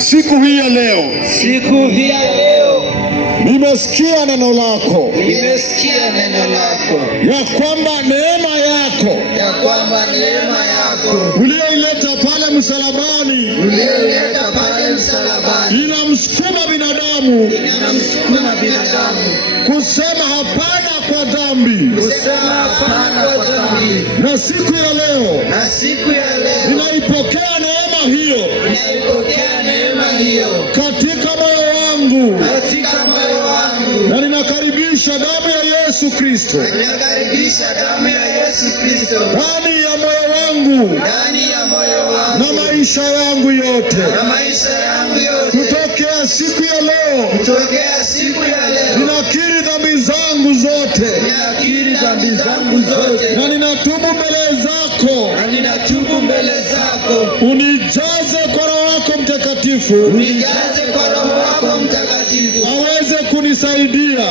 Siku hii ya leo, nimesikia neno lako, ya kwamba neema yako uliyoileta pale msalabani inamsukuma binadamu kusema hapana kwa dhambi. Na siku ya leo ninaipokea neema hiyo katika moyo wangu, na ninakaribisha damu ya Yesu Kristo ndani ya moyo wangu na maisha yangu yote. Kutokea siku ya leo ninakiri dhambi zangu zote, na ninatubu mbele zako. Unijaze kwa Roho wako Mtakatifu aweze kunisaidia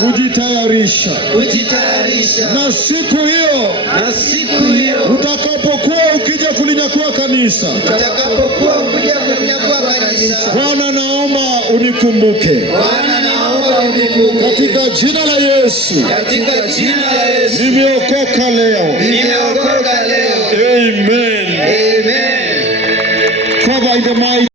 kujitayarisha. Na siku hiyo utakapokuwa ukija kulinyakua kanisa, Bwana, naomba unikumbuke. Katika jina la Yesu nimeokoka leo. Amen. Father, in the mighty